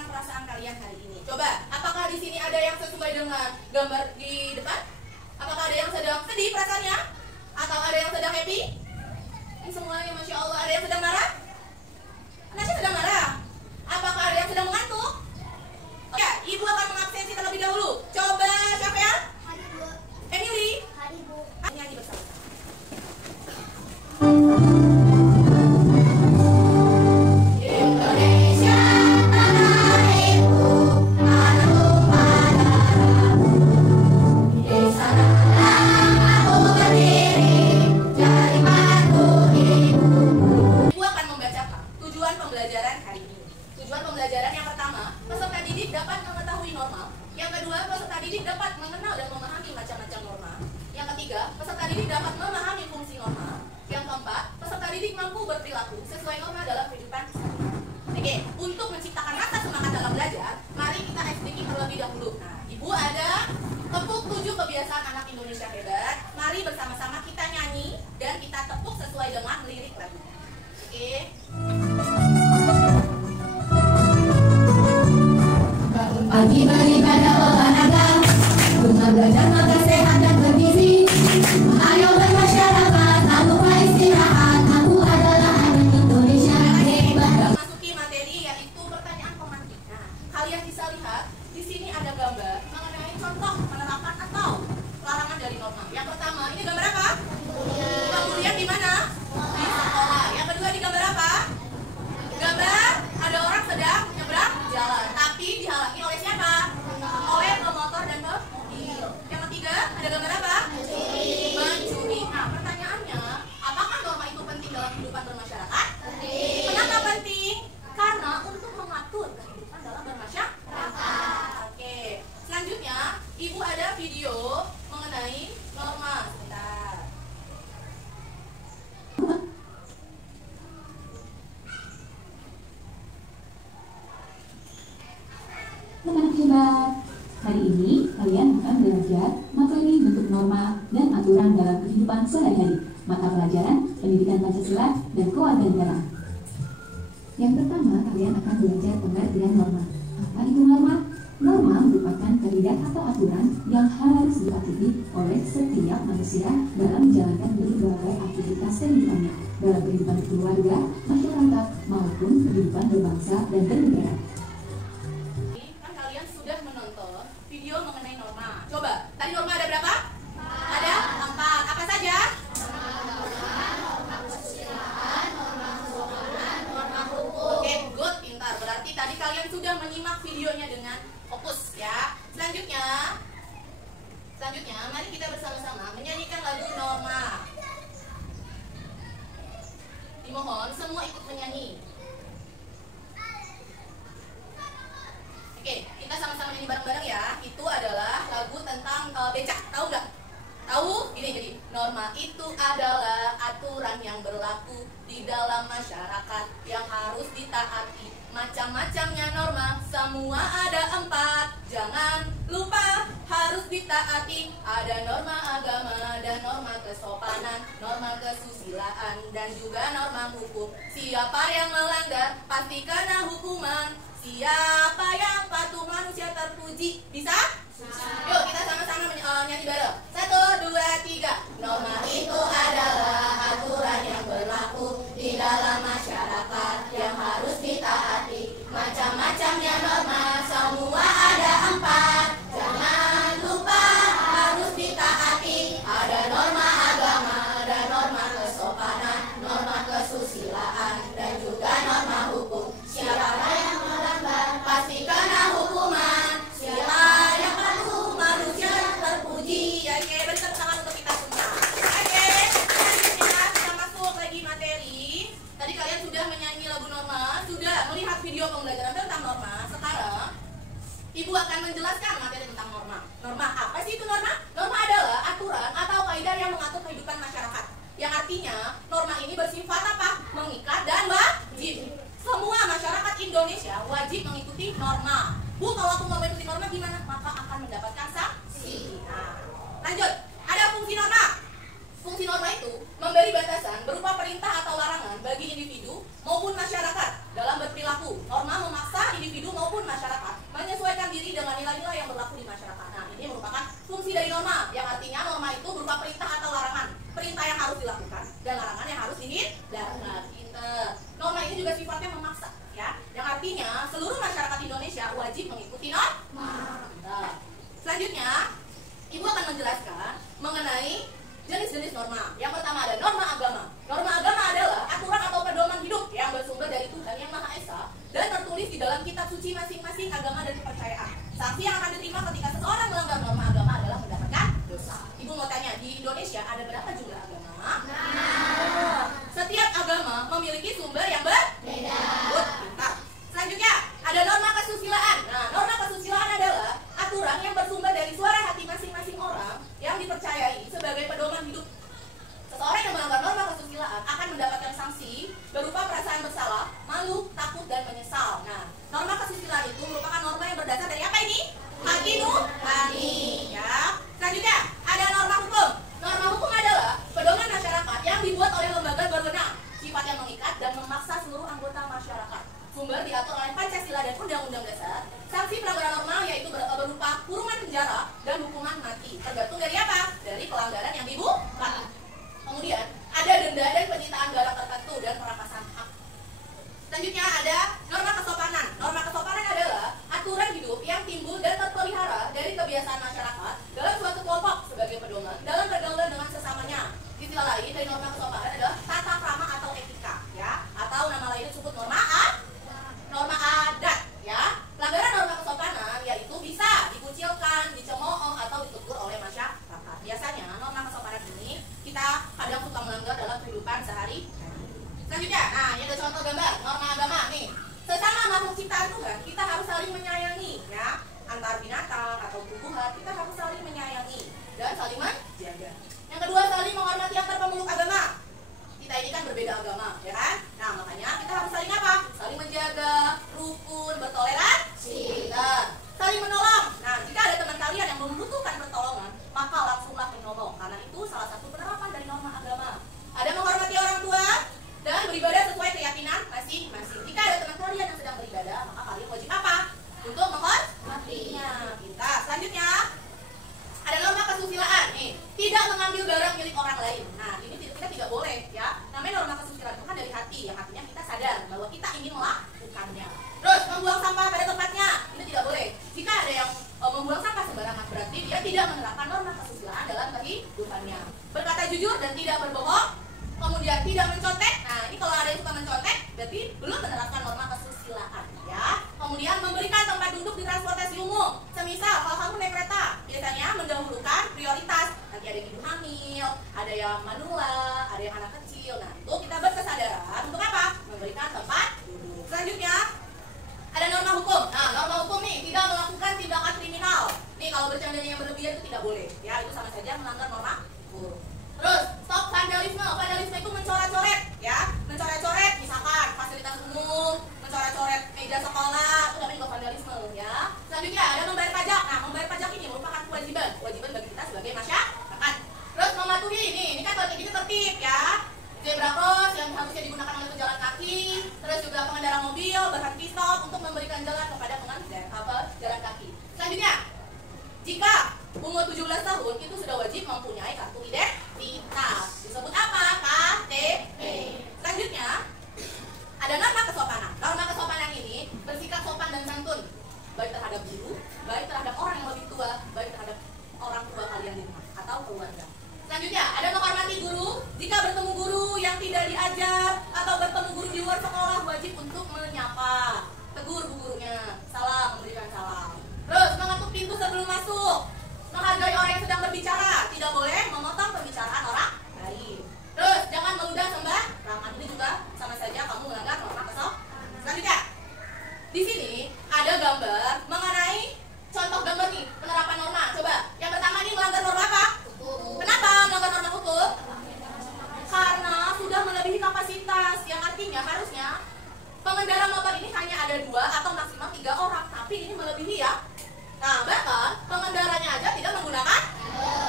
dengan perasaan kalian hari ini? Coba, apakah di sini ada yang sesuai dengan gambar di depan? Apakah ada yang sedang sedih perasaannya? Atau ada yang sedang happy? Ini semuanya Masya Allah. Ada yang sedang marah? Nasya sedang marah. Apakah ada yang sedang mengantuk? Oke, ibu akan mengabsensi terlebih dahulu. Coba siapa ya? Emily. Nyanyi bersama. Pembelajaran yang pertama, peserta didik dapat mengetahui norma. Yang kedua, peserta didik dapat mengenal dan memahami macam-macam norma. Yang ketiga, peserta didik dapat memahami fungsi norma. Yang keempat, peserta didik mampu berperilaku sesuai norma dalam kehidupan sehari-hari. Oke, untuk menciptakan rasa semangat dalam belajar, mari kita SDK terlebih dahulu. Nah, Ibu ada tepuk 7 kebiasaan anak Indonesia hebat. Mari bersama-sama kita nyanyi dan kita tepuk sesuai dengan lirik lagu. Oke. Pagi beribadah olahraga, rumah belajar maka sehat dan bergizi. Ayo bermasyarakat, tak lupa istirahat. Aku adalah anak Indonesia hebat. Masuki materi yaitu pertanyaan pemantik. Nah, kalian bisa lihat di sini ada gambar mengenai contoh penerapan atau larangan dari norma. Yang pertama, ini gambar apa? Kemudian di mana? Di sekolah. Yang kedua di gambar apa? Gambar ada orang sedang nyebrang jalan, tapi dihalangi oleh siapa? Oleh pemotor dan pemobil. Yang ketiga, ada gambar apa? Mencuri. Nah, pertanyaannya, apakah norma itu penting dalam kehidupan bermasyarakat? Kenapa penting? Karena untuk mengatur kehidupan dalam bermasyarakat. Oke. Selanjutnya, Ibu ada video mengenai norma. Sebentar. Anak hebat, hari ini kalian akan belajar materi bentuk norma dan aturan dalam kehidupan sehari-hari, mata pelajaran pendidikan Pancasila dan kewarganegaraan. Yang pertama, kalian akan belajar pengertian norma. Apa itu norma? Norma merupakan kaidah atau aturan yang harus dipatuhi oleh setiap manusia dalam menjalankan berbagai aktivitas kehidupannya, dalam kehidupan keluarga, masyarakat, maupun kehidupan berbangsa dan bernegara. Video mengenai norma. Coba, tadi norma ada berapa? Ada 4. Apa saja? Norma kesusilaan, norma kesopanan, norma hukum. Oke, good, pintar. Berarti tadi kalian sudah menyimak videonya dengan fokus ya. Selanjutnya, mari kita bersama-sama menyanyikan lagu norma. Dimohon semua ikut menyanyi. Oke, kita sama-sama nyanyi bareng-bareng ya. Itu adalah lagu tentang becak. Tahu nggak? Tahu? Gini jadi. Norma itu adalah aturan yang berlaku di dalam masyarakat yang harus ditaati. Macam-macamnya norma, semua ada 4. Jangan lupa harus ditaati. Ada norma agama dan norma kesopanan, norma kesusilaan dan juga norma hukum. Siapa yang melanggar pasti kena hukuman. Siapa yang patuh manusia terpuji. Bisa? Yuk kita sama-sama nyanyi bareng. 1, 2, 3. Norma itu adalah aturan yang berlaku di dalam masyarakat yang harus ditaati. Macam-macamnya norma, semua ada 4. Jangan lupa harus ditaati. Ada norma agama dan norma kesopanan, norma kesusilaan dan juga norma hukum. Siapa yang pasti kena hukuman. Siapa yang patuh manusia terpuji. Oke, bentuk tangan untuk kita semua. Oke, selanjutnya kita masuk lagi materi. Tadi kalian sudah menyanyi lagu norma, sudah melihat video pembelajaran tentang norma. Sekarang Ibu akan menjelaskan materi tentang norma. Norma apa sih itu norma? Norma adalah aturan atau kaidah yang mengatur kehidupan masyarakat. Yang artinya norma ini bersifat apa? Mengikat dan wajib. Semua masyarakat Indonesia wajib mengikuti norma. Bu, kalau aku mau mengikuti norma gimana? Maka akan mendapatkan sanksi. Nah, lanjut. Ada fungsi norma. Fungsi norma itu memberi batasan berupa perintah atau larangan bagi individu maupun masyarakat dalam berperilaku. Norma memaksa individu maupun masyarakat menyesuaikan diri dengan nilai-nilai yang berlaku di masyarakat. Nah, ini merupakan fungsi dari norma, yang artinya norma itu berupa perintah atau larangan. Perintah yang harus dilakukan dan larangan yang harus dihindarkan. Norma ini juga sifatnya memaksa, ya, yang artinya seluruh masyarakat Indonesia wajib mengikuti norma. Selanjutnya, Ibu akan menjelaskan mengenai jenis-jenis norma. Yang pertama ada norma agama. Norma agama adalah aturan atau pedoman hidup yang bersumber dari Tuhan Yang Maha Esa dan tertulis di dalam kitab suci masing-masing agama dan kepercayaan. Sanksi yang akan diterima ketika seseorang melanggar norma agama adalah mendapatkan dosa. Ibu mau tanya, di Indonesia ada berapa jumlah agama? Setiap agama memiliki sumber yang berbeda. Mantap. Selanjutnya ada norma kesusilaan. Nah, norma kesusilaan adalah aturan yang bersumber dari suara hati masing-masing orang yang dipercayai sebagai pedoman hidup. Seseorang yang melanggar norma kesusilaan akan mendapatkan sanksi berupa perasaan bersalah, malu, takut, dan menyesal. Nah, norma kesusilaan itu merupakan norma yang berdasar dari apa ini? Hati nurani, ya. Selanjutnya ada norma hukum. Norma hukum adalah pedoman masyarakat yang dibuat oleh lembaga berwenang, sifat yang mengikat dan memaksa seluruh anggota masyarakat. Sumber diatur oleh Pancasila dan Undang-Undang Dasar. Sanksi pelanggaran norma yaitu berupa kurungan penjara dan hukuman mati. Tergantung dari apa? Dari pelanggaran yang dibuat. Kemudian ada denda dan penyitaan barang tertentu dan perampasan hak. Selanjutnya ada norma kesopanan. Norma kesopanan adalah aturan hidup yang timbul dan terpelihara dari kebiasaan masyarakat dalam suatu kelompok sebagai pedoman dalam pergaulan dengan sesamanya. Istilah lain dari norma kesopanan adalah tata krama atau etika, ya, atau nama lainnya disebut norma adat, ya. Pelanggaran norma kesopanan yaitu bisa dikucilkan, dicemooh atau ditegur oleh masyarakat. Biasanya norma kesopanan ini kita kadang suka melanggar dalam kehidupan sehari-hari. Selanjutnya, nah ini ada contoh gambar norma agama nih. Sesama makhluk ciptaan Tuhan, kita harus saling menyayangi, ya. Antar binatang atau tumbuhan, kita harus saling menyayangi dan saling menjaga. Yang kedua, saling menghormati antar pemeluk agama. Kita ini kan berbeda agama, ya kan? Nah, makanya kita harus saling apa? Saling menjaga, rukun, bertoleransi, dan saling menolong. Nah, jika ada teman kalian yang membutuhkan pertolongan, maka langsunglah menolong. Karena itu salah satu penerapan dari norma agama. Ada menghormati orang tua dan beribadah sesuai keyakinan masing-masing. Jika ada teman kalian yang sedang beribadah, maka kalian wajib apa? Untuk menghormatinya. Kita selanjutnya ada norma kesusilaan nih, tidak mengambil barang milik orang lain. Nah, ini kita tidak boleh, ya. Namanya norma kesusilaan itu kan dari hati, yang artinya kita sadar bahwa kita ingin melakukannya. Terus membuang sampah pada tempatnya, ini tidak boleh. Jika ada yang membuang sampah sembarangan, berarti dia tidak menerapkan norma kesusilaan dalam kehidupannya. Berkata jujur dan tidak berbohong, kemudian tidak mencontek. Nah, ini kalau ada yang suka mencontek, berarti belum menerapkan norma kesusilaan, ya. Kemudian memberikan tempat duduk di transportasi umum. Semisal kalau kamu naik kereta, biasanya mendahulukan prioritas. Nanti ada yang ibu hamil, ada yang manula, ada yang anak kecil. Nah, itu kita berkesadaran untuk apa? Memberikan tempat duduk. Selanjutnya ada norma hukum. Nah, norma hukum nih tidak melakukan tindakan kriminal. Nih kalau bercandanya yang berlebihan itu tidak boleh, ya. Itu sama saja melanggar norma hukum. Terus stop vandalisme. Vandalisme itu mencoret-coret, ya. Mencoret-coret misalkan fasilitas umum, mencoret-coret meja sekolah, itu namanya juga vandalisme, ya. Selanjutnya ada membayar pajak. Nah, membayar pajak ini merupakan kewajiban bagi kita sebagai masyarakat. Terus mematuhi ini kan kalau kayak gini tertib, ya. Zebra cross yang harusnya digunakan oleh pejalan kaki, terus juga pengendara mobil berhenti stop untuk memberikan jalan kepada pejalan kaki. Selanjutnya, jika umur 17 tahun itu sudah wajib mempunyai kartu identitas. Disebut apa? KTP. Selanjutnya, ada norma kesopanan. Norma kesopanan ini bersikap sopan dan santun, baik terhadap guru, baik terhadap orang yang lebih tua, baik terhadap orang tua kalian di rumah atau keluarga. Selanjutnya, ada menghormati guru. Jika bertemu guru yang tidak diajar atau bertemu guru di luar sekolah, wajib untuk menyapa, tegur gurunya, salam, memberikan salam. Terus mengetuk pintu sebelum masuk, menghargai orang yang sedang berbicara, tidak boleh memotong pembicaraan orang lain. Terus jangan meludah sembarangan, ini juga sama saja kamu melanggar norma kesopanan. Selanjutnya, di sini ada gambar mengenai contoh gambar nih penerapan norma. Coba, yang pertama ini melanggar norma apa? Kenapa melanggar norma hukum? Karena sudah melebihi kapasitas, yang artinya harusnya pengendara motor ini hanya ada 2 atau maksimal 3 orang, tapi ini melebihi, ya. Nah, bahkan pengendaranya aja tidak menggunakan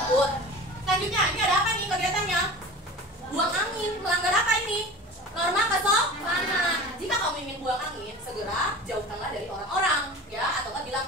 boot. Selanjutnya, ini ada apa nih kegiatannya? Buang angin. Melanggar apa ini? Norma kesopanan. Jika kamu ingin buang angin, segera jauhkanlah dari orang-orang, ya, atau bilang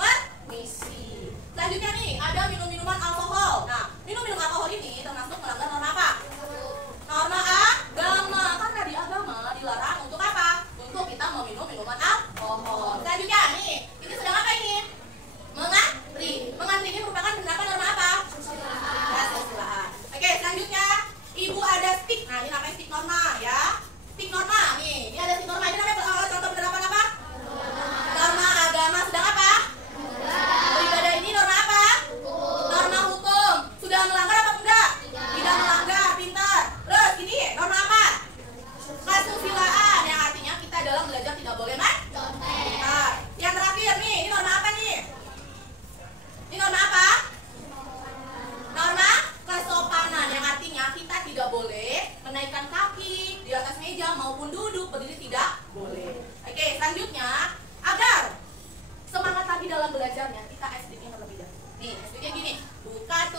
belajarnya kita explication terlebih dahulu. Nih, explication gini. Buka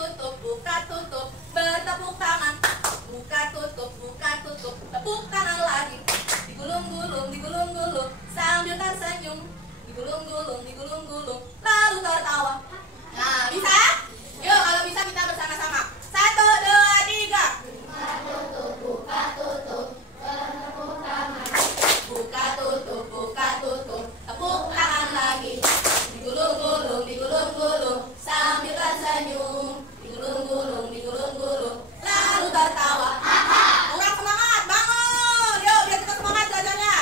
tutup, bertepuk tangan. Buka tutup, tepuk tangan lagi. Digulung-gulung, sambil tersenyum. Digulung-gulung, lalu tertawa. Nah, bisa? Yuk, kalau bisa kita bersama-sama. 1, 2, 3. Buka tutup, bertepuk tangan. Buka tutup, tepuk tangan lagi. Digulung-gulung, sambil tersenyum. Digulung-gulung, lalu tertawa. Kurang semangat, bangun. Yuk, biar kita semangat belajarnya.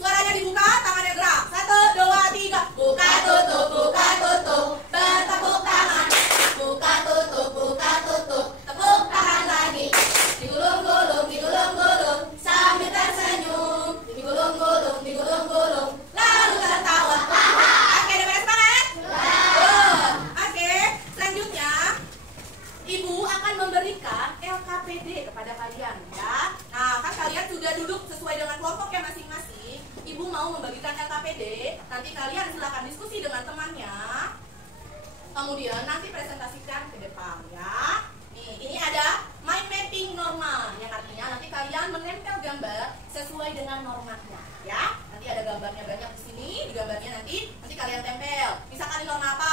Suaranya dibuka, tangannya gerak. 1, 2, 3. Buka tutup, bertepuk tangan. Buka tutup, tepuk tangan lagi. Digulung-gulung, sambil tersenyum. Digulung-gulung, lalu tertawa. Oke, udah beres banget? Good. Oke, selanjutnya Ibu akan memberikan LKPD kepada kalian ya. Nah, kan kalian sudah duduk sesuai dengan kelompoknya masing-masing. Ibu mau membagikan LKPD. Nanti kalian silakan diskusi dengan temannya. Kemudian nanti presentasikan ke depan ya. Nih, ini ada mind mapping norma, yang artinya nanti kalian menempel gambar sesuai dengan normanya ya. Nanti ada gambarnya banyak di sini, di gambarnya nanti kalian tempel. Misalkan norma apa.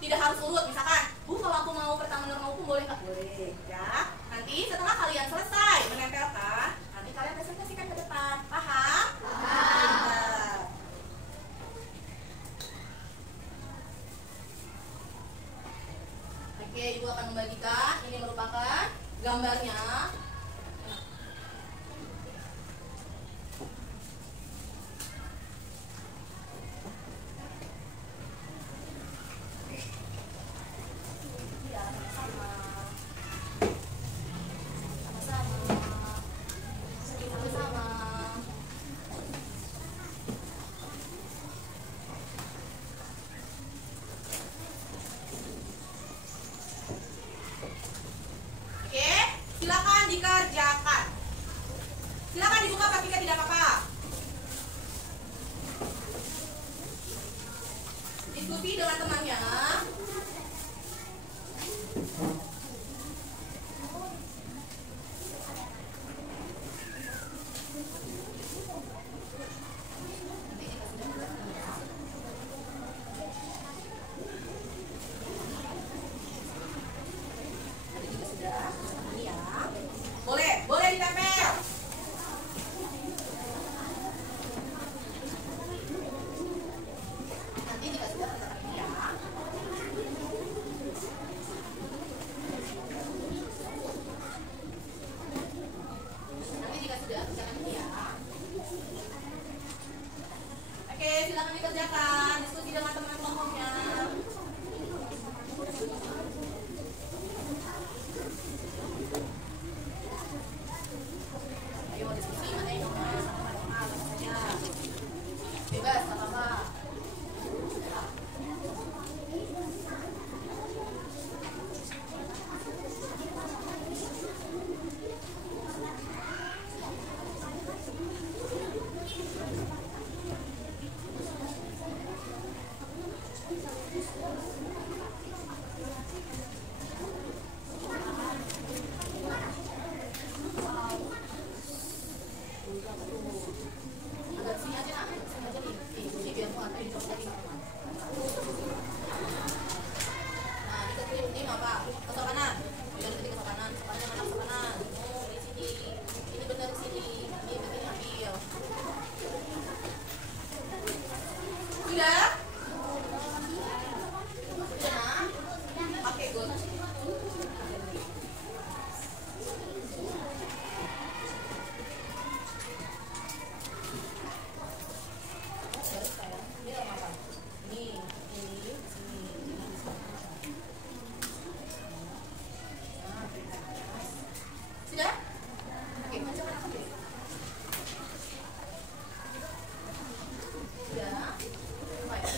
Tidak harus urut, misalkan, Bu, kalau aku mau pertama norma hukum boleh nggak? Boleh ya. Nanti setelah kalian selesai menempelkan, nanti kalian presentasikan ke depan. Paham? Paham. Oke, Ibu akan membagikan. Ini merupakan gambarnya. Dikerjakan. Silakan dibuka praktiknya, tidak apa-apa. Diskusi dengan temannya. Boleh ditempel. Nanti jika sudah ya. Oke, silakan dikerjakan. Diskusi dengan teman kelompoknya. Bebas, gak apa-apa. Agak sini aja, nak. Sini aja nih. Ini biar mau anterin coba lagi. Nah, diketik ini apa? Ke kanan. Biar diketik ke kanan. Supaya mana ke kanan. Oh, di sini. Ini benar di sini. Ini begini ambil. Sudah? Sudah, nak? Oke, good. Sudah? Oke, macam mana deh? Sudah? Baik.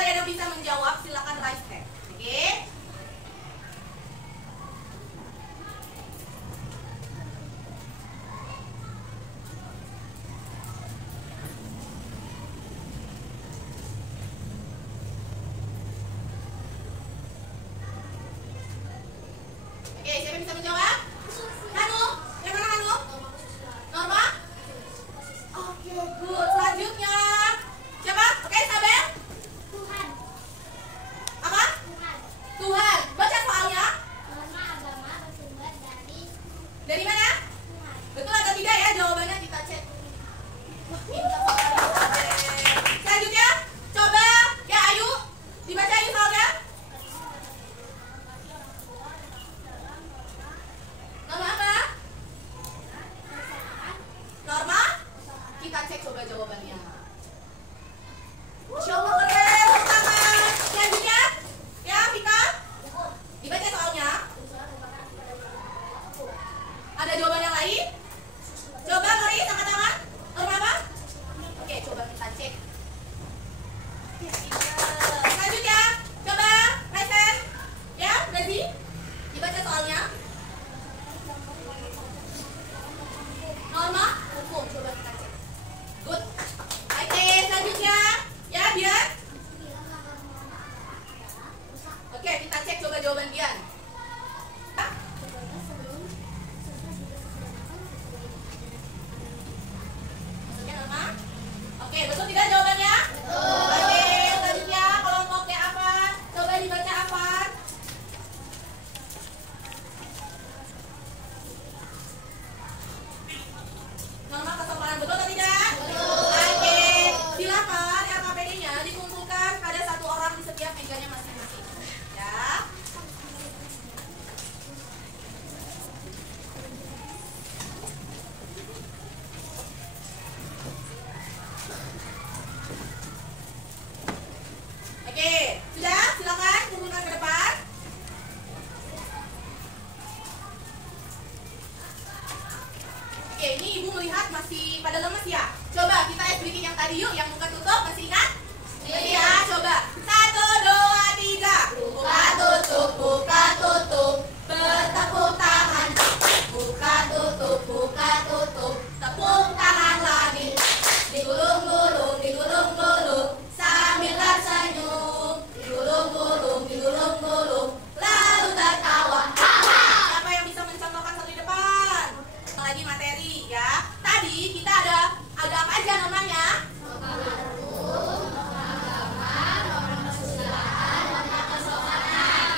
kalian yang bisa menjawab silakan raise hand. Oke? Oke, siapa yang bisa menjawab? Hanu, yang mana Hanu? Norma? Oke, good. Selanjutnya siapa? Oke, Sabel? Tuhan. Apa? Tuhan. Tuhan. Baca soalnya. Norma agama bersumber Dari mana? Tuhan. Betul atau tidak ya jawabannya kita cek. Wah, pintar sekali. Selanjutnya, coba ya Ayu dibaca Ayu soalnya. Norma apa? Norma? Kita cek coba jawabannya. Masya Allah keren, tepuk tangan. Selanjutnya, ya Vika, dibaca soalnya. Ada jawaban yang lain? Coba Mari, angkat tangan. Norma apa? Oke, coba kita cek. Ya, pintar. Selanjutnya, coba raise hand. Ya, Razi, dibaca soalnya. Norma, hukum, coba kita cek. Good. Oke, selanjutnya, ya Dian. Oke, kita cek coba jawaban Dian. Maksudnya Norma? Oke, betul tidak jawabannya? Betul. Oke, selanjutnya kelompoknya apa? Coba dibaca apa? Norma kesopanan betul atau tidak? Betul. Oke, silakan RKPD-nya dikumpulkan pada satu orang di setiap mejanya masing-masing. Ya. Oke, sudah? Silakan kumpulkan ke depan. Oke, ini ibu melihat masih pada lemes ya. Coba kita bikin yang tadi yuk, yang buka tutup, masih ingat? Iya. Coba 1, 2, 3. Buka tutup, bertepuk tangan. Buka tutup, tepuk tangan lagi. Digulung-gulung, sambil tersenyum. Digulung-gulung, lalu tertawa. Siapa yang bisa mencontohkan satu di depan? Lagi materi ya. Tadi kita ada apa aja namanya?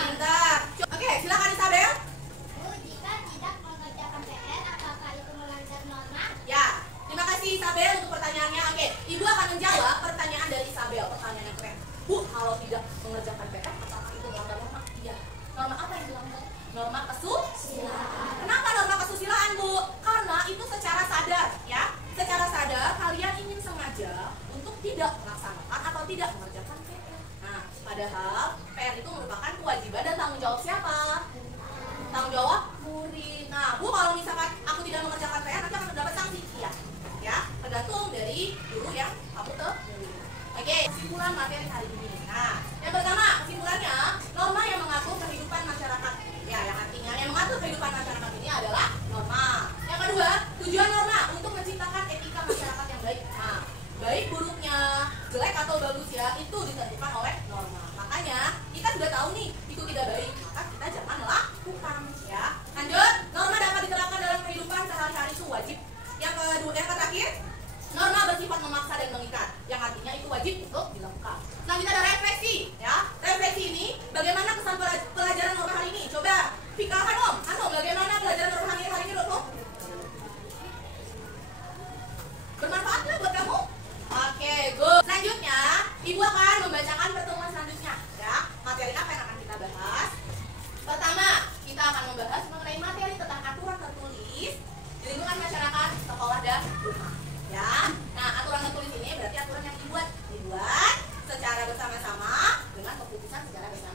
Pintar. Oke, silakan Isabel. Bu, jika tidak mengerjakan PR, apakah itu melanggar norma? Ya, terima kasih Isabel untuk pertanyaannya. Oke, Ibu akan menjawab pertanyaan dari Isabel. Pertanyaan yang keren. Bu, kalau tidak mengerjakan PR, apakah itu melanggar norma? Iya. Norma apa yang dilanggar? Norma kesusilaan. Kenapa norma kesusilaan, Bu? Karena itu secara sadar, ya. Secara sadar kalian ingin sengaja untuk tidak melaksanakan atau tidak mengerjakan PR. Nah, padahal PR itu merupakan kewajiban dan tanggung jawab siapa? Tanggung jawab murid. Nah, Bu, kalau misalkan aku tidak mengerjakan PR, nanti akan mendapat sanksi. Iya. Ya, tergantung dari guru yang kamu temui. Oke, kesimpulan materi hari ini. Nah, yang pertama, kesimpulannya, norma yang mengatur kehidupan masyarakat. Ya, yang artinya yang mengatur kehidupan masyarakat ini adalah norma. Yang kedua, tujuan norma untuk menciptakan etika masyarakat yang baik. Nah, baik buruknya, jelek atau bagusnya itu ditentukan oleh norma. Makanya kita sudah tahu nih itu tidak baik, maka kita jangan melakukan. Ya, lanjut. Norma dapat diterapkan dalam kehidupan sehari-hari itu wajib. Yang kedua, yang terakhir, norma bersifat memaksa dan mengikat, yang artinya itu wajib untuk dilakukan. Nah, kita ada refleksi, ya. Refleksi ini, bagaimana kesan pelajaran norma hari ini? Coba, Vika, Hanum, bagaimana pelajaran norma hari ini, menurutmu? Bermanfaat nggak buat kamu? Oke, good. Selanjutnya, Ibu akan membacakan pertemuan selanjutnya, ya. Materi apa yang akan kita bahas? Pertama, kita akan membahas mengenai materi tentang aturan tertulis di lingkungan masyarakat, sekolah, dan rumah. Ya, nah aturan tertulis ini berarti aturan yang dibuat secara bersama-sama dengan keputusan secara bersama.